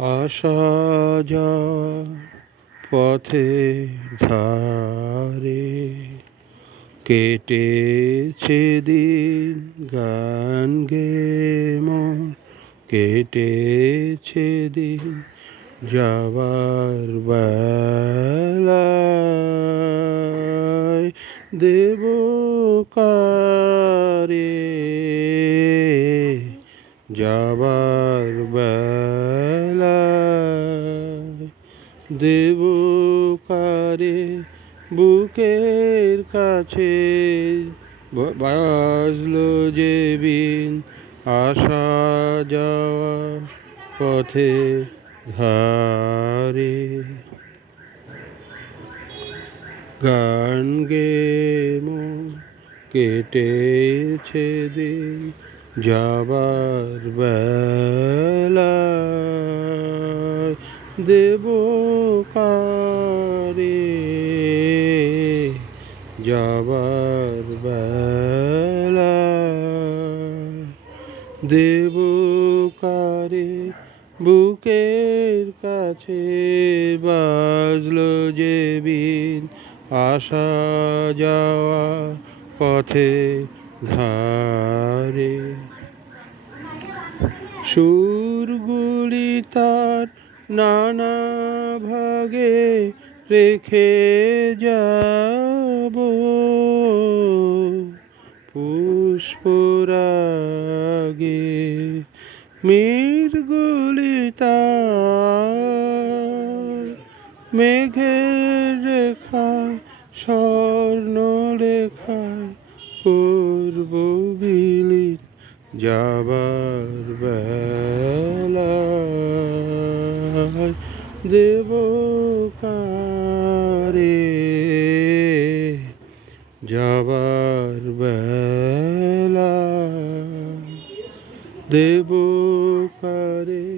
আসা যাওয়া পথে ধারে কেটেছে দিন গান গে মন কেটেছে দিন যাবার বেলায় দেব কারে যাবার বেলায় দেব কারে বুকের কাছে বাজলো যে বিন আসা যাওয়া পথে ধারে গান গে মন কেটেছে দিন যাবার বেলায় দেব কারে যাবার বেলায় দেব কারে বুকের কাছে বাজলো যে বিন আসা যাওয়া পথে ধারে সুরগুলি তার নানা ভাগে রেখে যাব পুষ্পরাগে মীরগুলি তার মেঘের রেখায় স্বর্ণ লেখায় করব বিলীন যাবার বেলায় দেব কারে যাবার বেলায় দেব কারে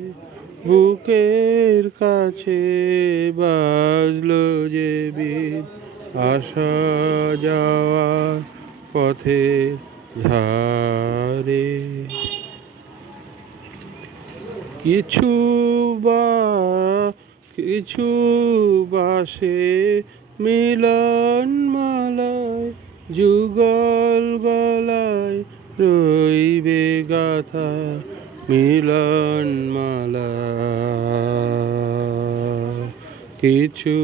বুকের কাছে বাজলো যে বিন আসা যাওয়া পথে ধারে কিছু বাসে মিলন মালায় যুগল গলায় রইবে গাথা মিলন মালা কিছু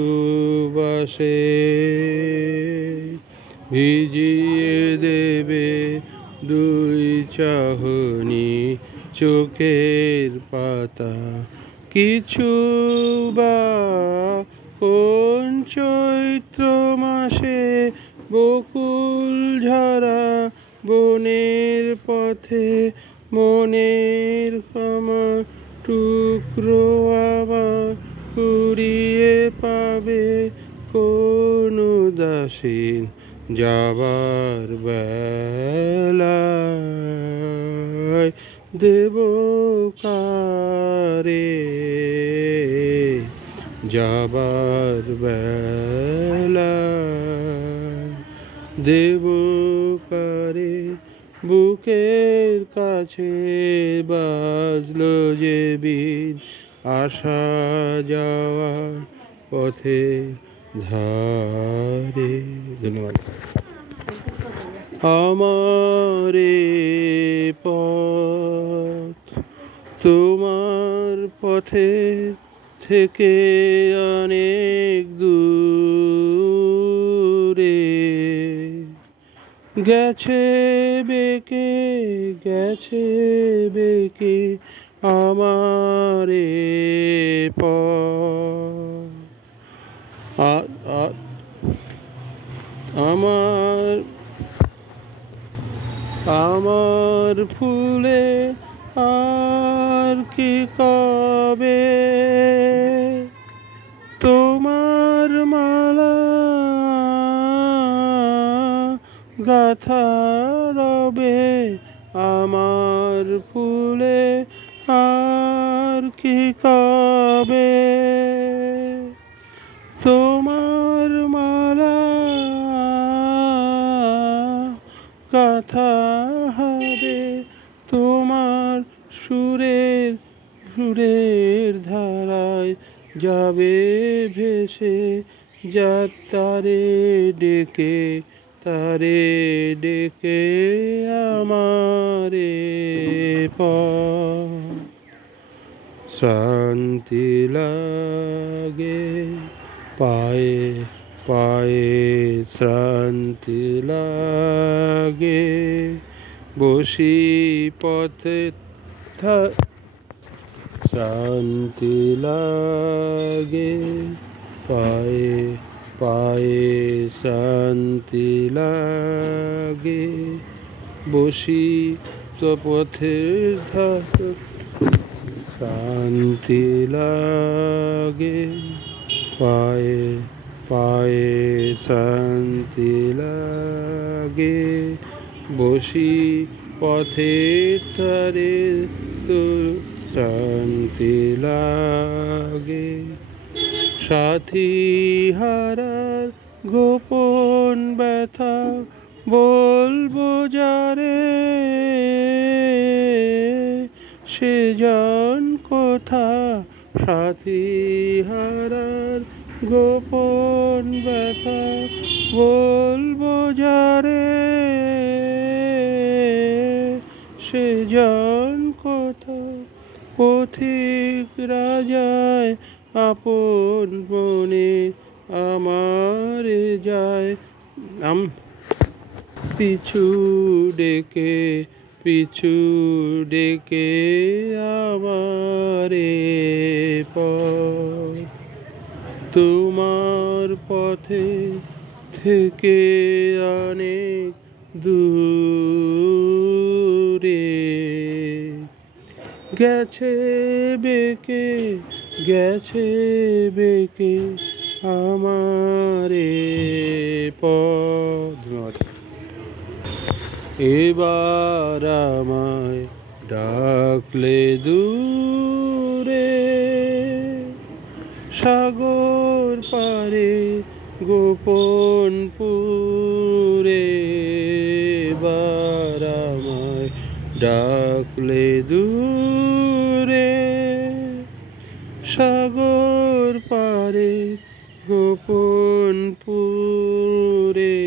বাসে ভিজিয়ে দেবে দুই চাহনি চোখের পাতা কিছু বা কোন চৈত্র মাসে বকুল ঝরা বনের পথে মনের আমার টুকরো আমার কুড়িয়ে পাবে কোন উদাসীন যাবার বেলায় দেব কারে যাবার বেলায় দেব কারে বুকের কাছে বাজলো যে বিন আসা যাওয়া পথে ধারে। ধন্যবাদ। আমারে পথ তোমার পথে থেকে অনেক দূরে গেছে বেঁকে আমারে পথ আমার ফুলে আর কি কবে তোমার মালা গাথা রবে আমার ফুলে আর কি কবে তোমার মালা গাথা হবে তোমার সুরের সুরের ধারায় যাবে ভেসে, যাত্রারে ডেকে তারে ডেকে আমারে পথ। শান্তি লাগে পায়ে পায়ে, শান্তি লাগে বসি পথে শান্তি লাগে পায়ে পায়ে, শান্তি লাগে বসি পথের ধারে, শান্তি লাগে পায়ে পায়ে, শান্তি লাগে বসি পথের ধারে, শান্তি লাগে সাথী হারার গোপন ব্যথা বলবো যারে, সে জন কোথা সাথী হারার গোপন ব্যথা বলবো যারে, সে জন কোথা পথিক রাজায় আপন মনে আমারে যায় পিছু ডেকে পিছু ডেকে আমারে পথ। তোমার পথে থেকে অনেক দূরে গেছে বেঁকে গেছে বেঁকে আমারে পথ। এবার আমায় ডাকলে দূরে সাগর পারে গোপন পুরে, এবার আমায় ডাকলে দূরে সাগর পারে গোপন পুরে,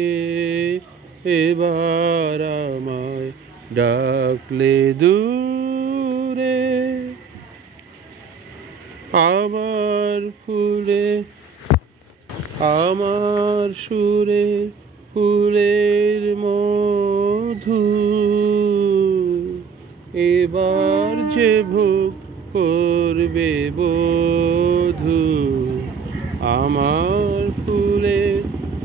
এবার আমায় ডাকলে দূরে আমার ফুলে আমার সুরে ফুলের মধু, এবার যে ভোগ করবে বধূ, আমার ফুলে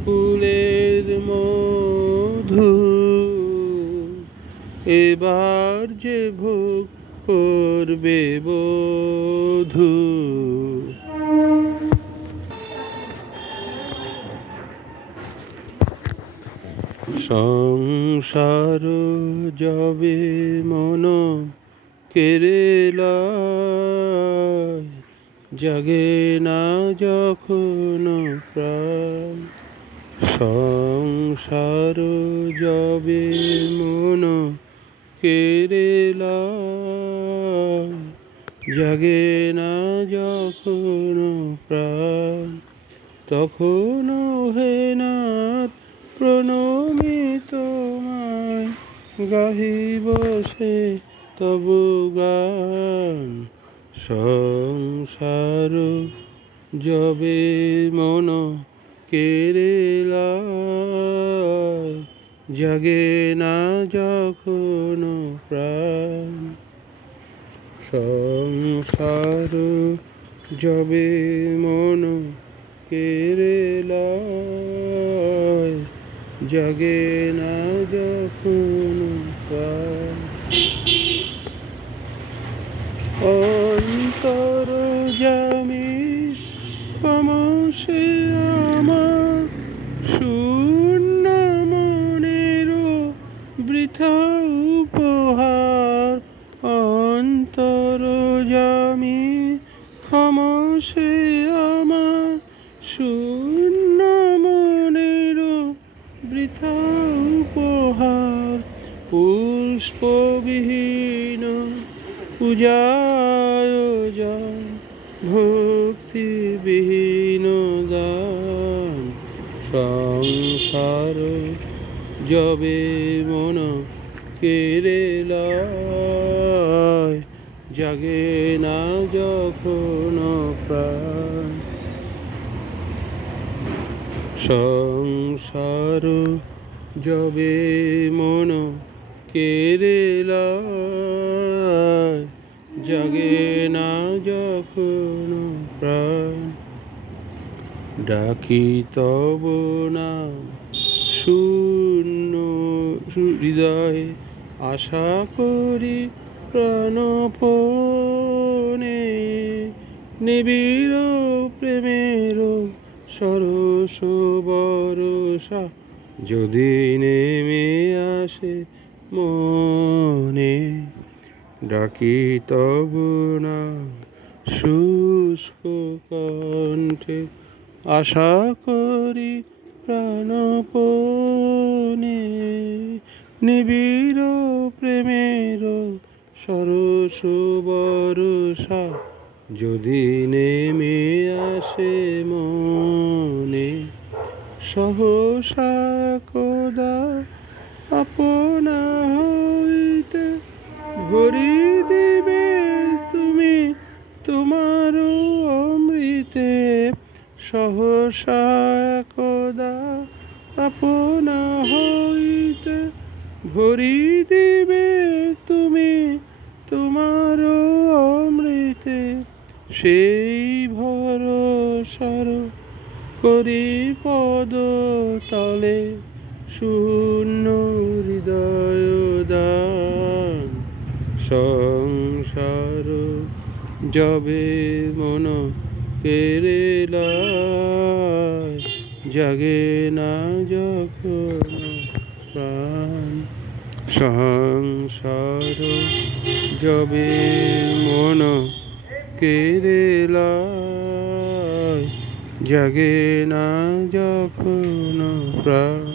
ফুলের মধু, এবার যে ভোগ করবে বধূ। সংসার যাবে মন কেরেলায়, জাগে না যখন প্রাণ, সংসার যাবে মন কেরেলায়, জাগে না যখন প্রাণ, তখন হে নাথ প্রণমি তোমায় গাহিব সে তবু গান। সংসার যবে মন কেরেলায়, জাগে না যখন প্রাণ, সংসার যবে মন কেরেলায়, জাগে না যখন প্রাণ। অন্তর্যামী ক্রমশে আমার শূন্য মনেরও বৃথা উপহার, অন্তর্যামী ক্রমশে আমার শূন্য মনেরও বৃথা উপহার, পুষ্পবিহীন পূজার আয়োজন ভক্তিবিহীন গান সংসার যবে মন কেড়ে লয় জাগে না যখন প্রাণ সংসার যবে মন কেড়ে লয় জাগে না যখন প্রাণ ডাকি তব নাম শূন্য হৃদয়ে আশা করি প্রাণপণে নিবিড় প্রেমের সরস বরষা যদি নেমে আসে মনে ডাকি তব নাম শুষ্ক কণ্ঠে আশা করি প্রাণপণে নিবিড় প্রেমের সরস বরষা যদি নেমে আসে মনে সহসা কদা আপনা হইতে ভরি দিবে তুমি তোমার অমৃতে সহসা কদা আপনা হইতে ভরি দিবে তুমি তোমার অমৃতে সেই ভরসার করি পদ তলে শূন্য হৃদয় দান সংসার যবে মন কেড়ে লয় জাগে না যখন প্রাণ সংসার যবে মন কেড়ে লয় জাগে না যখন প্রাণ